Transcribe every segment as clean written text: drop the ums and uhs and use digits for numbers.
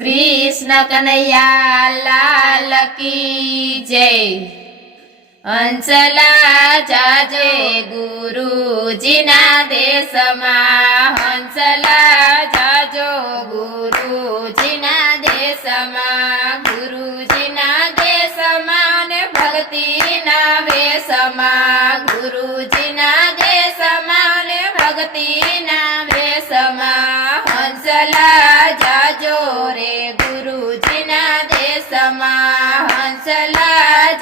कृष्ण कन्हैया लाल की जय। हंसला जाजे गुरुजीना देशमा, हंसला जाजो गुरुजीना देशमा, गुरुजीना देशमा ने भक्तिना वेशमा, गुरुजीना देशमा ने भक्तिना वेशमा, हंसला जाजो रे गुरुजीना देशमा, हंसला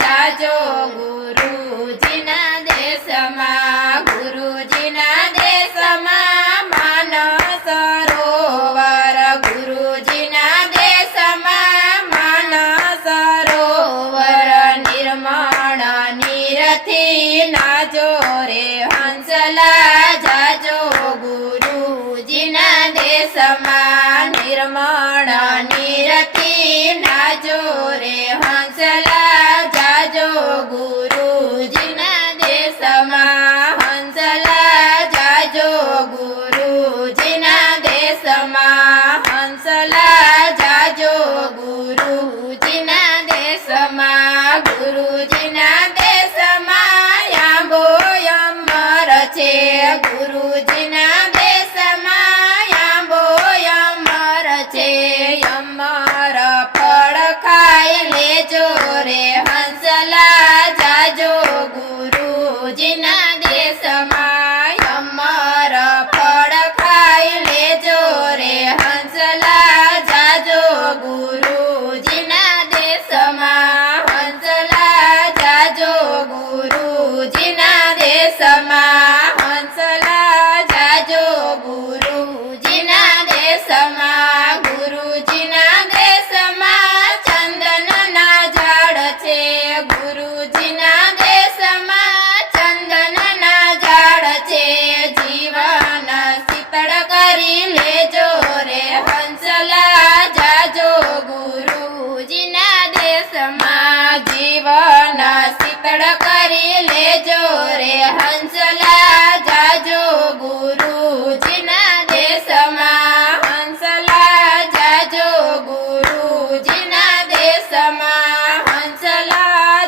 जाजो गुरुजीना देशमा, गुरुजीना देशमा मानस सरोवर, गुरुजीना देशमा मानस सरोवर, निर्मळ निरथी नाजो रे हंसला जाजो गुरुजीना देशमा, निर्मळ निरथी नाजो रे हंसला जाजो गुरुजीना देशमा, हंसला जाजो गुरुजीना देशमा, हंसला जाजो गुरुजीना देशमा, गुरुजीना देशमा याबो अमर छे, गुरुजीना देशमा याबो अमर छे, अमर फळ खाय लेजो रे हंसला जाजो गुरुजीना देशमा, अमर फळ खाय लेजो रे हंसला जाजो गुरुजीना देशमा, हंसला जाजो गुरुजीना देशमा, हंसला जाजो गुरुजीना देशमा, गुरुजीना देशमा चंदनना झाड छे, गुरुजीना देशमा चंदनना झाड छे, जीवन शीतळ करी लेजो रे हंसला जाजो गुरुजीना देशमा, जीवन शीतळ करी लेजो रे हंसला जाजो गुरुजीना देशमा, हंसला जाजो गुरुजीना देशमा, हंसला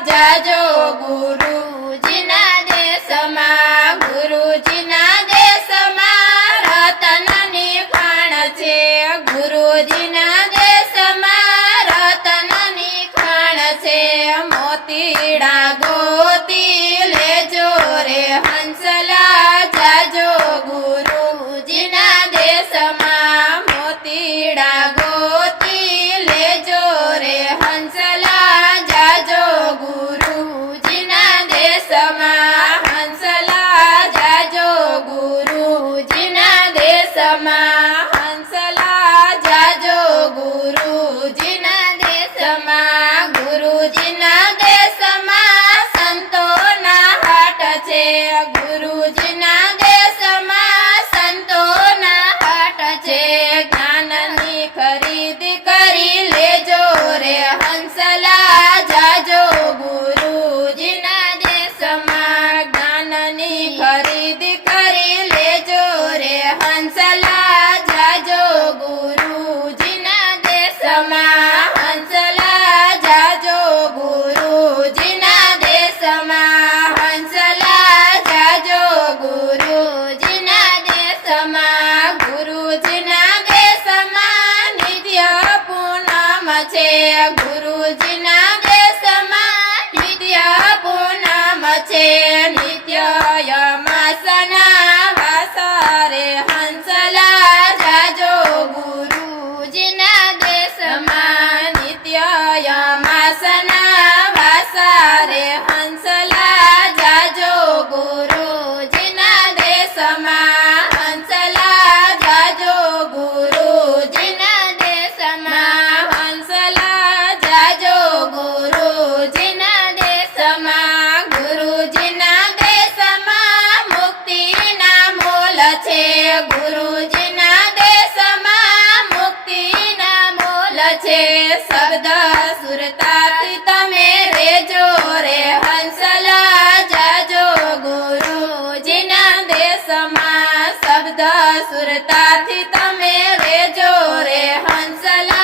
जाजो गुरुजीना देशमा, गुरुजीना देशमा रतननी खाण छे, गुरुजीना देशमा रतननी खाण छे, मोतीड़ा गोती लेजो रे हंसला जाजो गुरुजीना देशमा, मोतीड़ा गोती लेजो रे हंसला जाजो गुरुजीना देशमा, हंसला जाजो गुरुजीना देशमा, हंसला जाजो गुरुजीना देशमा, गुरुजीना देशमा संतोना हाट छे, गुरुजीना देशमा संतोना हाट छे, ज्ञाननी खरीदी करी लेजो रे हंसला जाजो गुरुजीना देशमा, ज्ञाननी खरीदी करी लेजो रे हंसला जाजो गुरुजीना देशमा, हंसला जाजो गुरुजीना देशमा, हंसला जाजो गुरुजीना देशमा, गुरुजीना देशमा नित्य पूनम छे, गुरुजीना देशमा नित्य पूनम छे, नित्य यमासना वासरे हंसला जाजो गुरुजीना देशमा, नित्य यमासना वासरे हंसला जाजो गुरुजीना देशमा, हंसला जाजो गुरुजीना देशमा, हंसला जाजो गुरुजीना देशमा, गुरुजीना देशमा मुक्तिना मोल छे, गुरुजीना देशमा मुक्तिना मोल छे, शब्द सुरताथी तमे रेजो रे हंसला जाजो गुरुजीना देशमा, शब्द सुरताथी तमे रेजो रे हंसला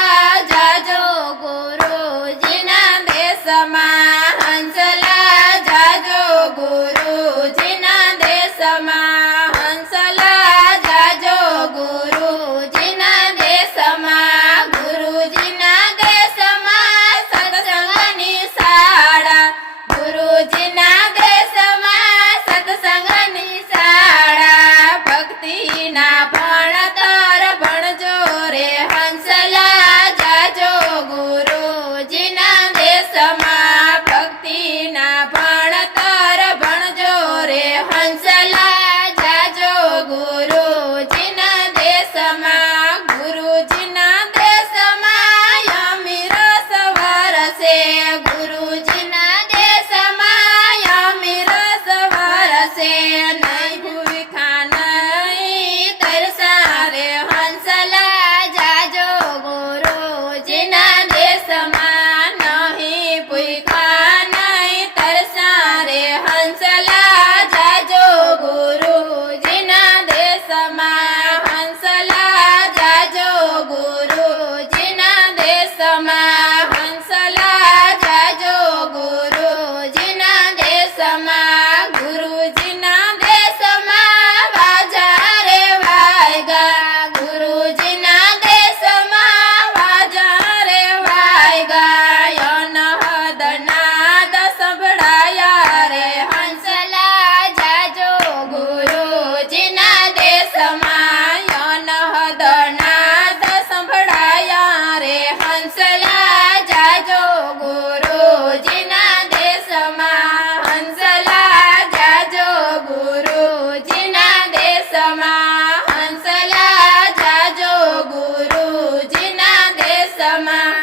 દેશમાં